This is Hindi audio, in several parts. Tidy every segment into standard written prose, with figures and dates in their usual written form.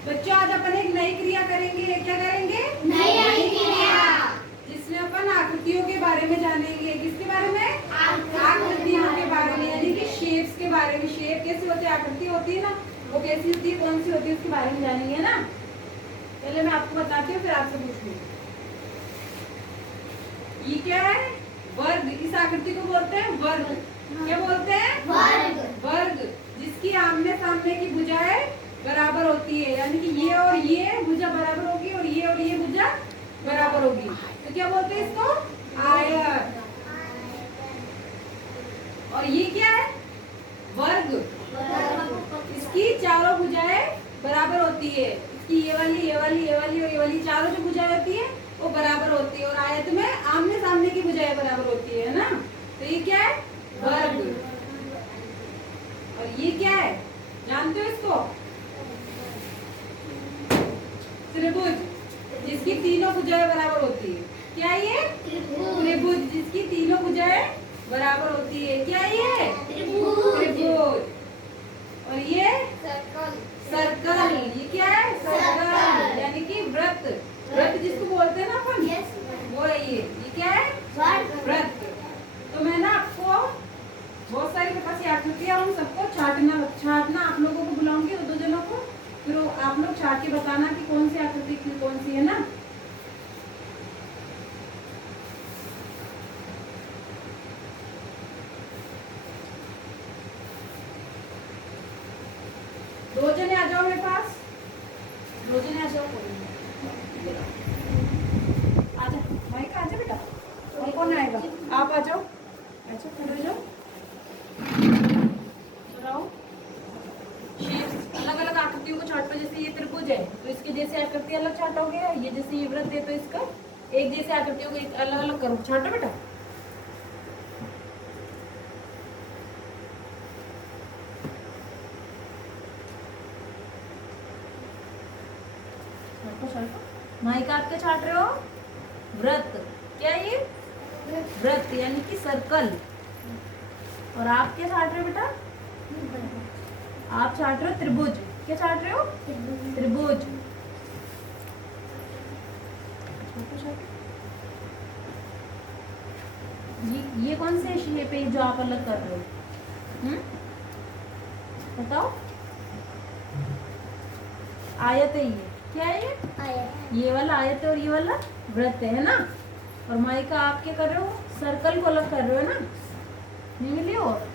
बच्चों आज अपन एक नई क्रिया करेंगे। क्या करेंगे? नई क्रिया। जिसमें अपन आकृतियों के बारे में जानेंगे। किसके बारे में? आकृतियों के बारे में, यानी कि शेप्स के बारे में। शेप कैसी होती है, आकृति होती है ना, वो कैसी होती है, कौन सी होती है, उसके बारे में जानेंगे ना। पहले मैं आपको बताती हूँ, फिर आपसे पूछूंगी। ये क्या है? वर्ग। इस आकृति को बोलते हैं वर्ग। क्या बोलते हैं? वर्ग। वर्ग जिसकी आमने सामने की भुजाएं बराबर होती है, यानी कि ये और ये भुजा बराबर होगी और ये भुजा बराबर होगी, तो क्या बोलते हैं इसको? आयत। और ये क्या है? वर्ग। इसकी चारों भुजाएं बराबर होती है। इसकी ये वाली, ये वाली, ये वाली और ये वाली चारों जो भुजाएं होती है वो बराबर होती है। और आयत में आमने सामने की भुजाएं बराबर होती है ना। तो ये क्या है? वर्ग। और ये क्या है, जानते हो इसको? त्रिभुज जिसकी तीनों भुजाएं बराबर होती है। क्या ये? त्रिभुज जिसकी तीनों भुजाएं बराबर होती है। क्या ये? त्रिभुज। और ये सर्कल। ये क्या है? सर्कल, यानी कि वृत्त। वृत्त जिसको बोलते हैं ना अपन, वो है ये क्या है? वृत्त। तो मैं ना आपको बहुत सारी मेरे पास आकृतियां, उन सबको छाटना आप लोगों को बुलाऊंगी, दो जनों को, फिर आप लोग छाट के बताना कि कौन सी आकृति कौन सी है ना। दो जने आ जाओ मेरे पास, दो जने आ जाओ। आजा माइक, आजा बेटा। और कौन आएगा? आप आ जाओ। अच्छा खड़े हो जाओ। अलग अलग आकृतियों को छाटो। जैसे ये त्रिभुज है तो इसके जैसे आकृति अलग छाटोगे। ये जैसे ये वृत्त है तो इसका एक जैसे आकृतियों को अलग अलग करो, छाटो बेटा। माइक आप क्या छाट रहे हो? वृत्त। क्या ये? वृत्त यानी कि सर्कल। और आप क्या छाट रहे हो बेटा? आप छाट रहे हो त्रिभुज। क्या छाट रहे हो? त्रिभुज। ये कौन से शेप है जो आप अलग कर रहे हो? बताओ। आयत है ये। क्या है ये? आयत। ये वाला आयत है और ये वाला वृत्त है ना। और माइका आप क्या कर रहे हो? सर्कल को अलग कर रहे हो ना। नहीं मिली? और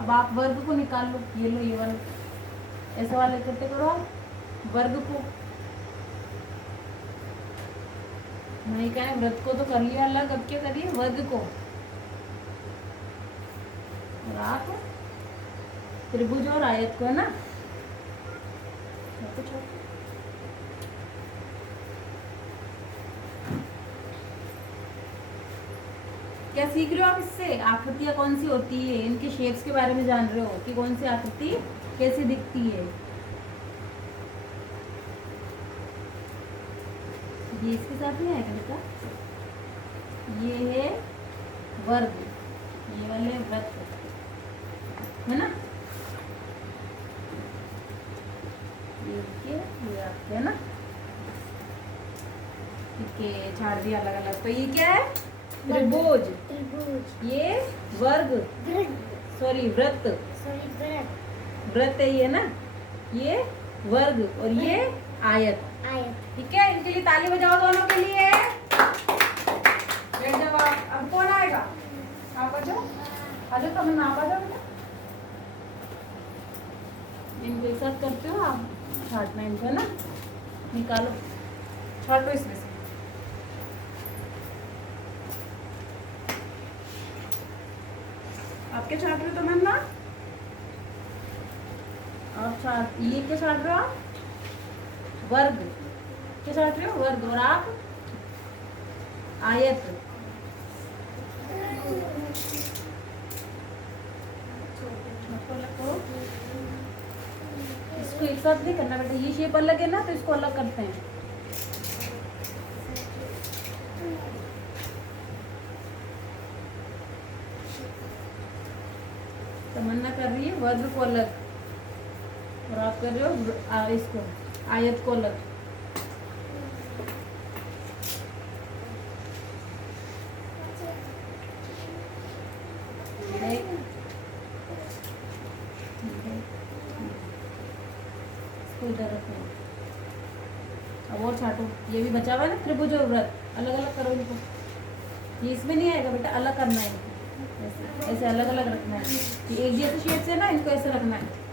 अब आप वर्ग को निकाल लो। ये लो, ये वाला ऐसा वाला इकट्ठे करो आप वर्ग को। माइका ने वृत्त को तो कर लिया अलग, अब क्या करिए? वर्ग को। और आप त्रिभुज और आयत को, है ना। क्या सीख रहे हो आप इससे? आकृतियां कौन सी होती है, इनके शेप्स के बारे में जान रहे हो कि कौन सी आकृति कैसी दिखती है। ये इसके साथ नहीं आएगा बेटा। ये है वर्ग, ये वाले वृत्त, है ना। ये आपके, है ना। ठीक है, छाड़ दिया अलग अलग। तो ये क्या है? त्रिभुज। ये वर्ग, सॉरी वृत्त। वृत्त है ये ना। ये वर्ग और ये आयत। ठीक है, इनके लिए ताली बजाओ दोनों के लिए। बैठ जाओ आप। अब कौन आएगा? आप आ जाओ, आ जाओ। तमन्ना आप आ जाओ बेटा। इनको एक साथ करते हो आप, छाटना इनको, है ना। निकालो, छाटो इसमें से। आप क्या छाट रहे हो तमन्ना? आप छाट, ये क्या छाट रहे हो आप? वर्ग। क्या छाट रहे हो? वर्ग। और आप? आयत। इसको एक साथ नहीं करना बेटा, ये शेप अलग है ना, तो इसको अलग करते हैं। तमन्ना कर रही है वर्ग को अलग। और आप कर रहे हो इसको आयत को अलग। इसको इधर रखो। अब और छाटो, ये भी बचा हुआ है ना त्रिभुज और वृत्त, अलग अलग करो इनको। ये इसमें नहीं आएगा बेटा, अलग करना है इनको, ऐसे ऐसे अलग अलग रखना है। ये एक जैसे शेप से ना इनको ऐसे रखना है।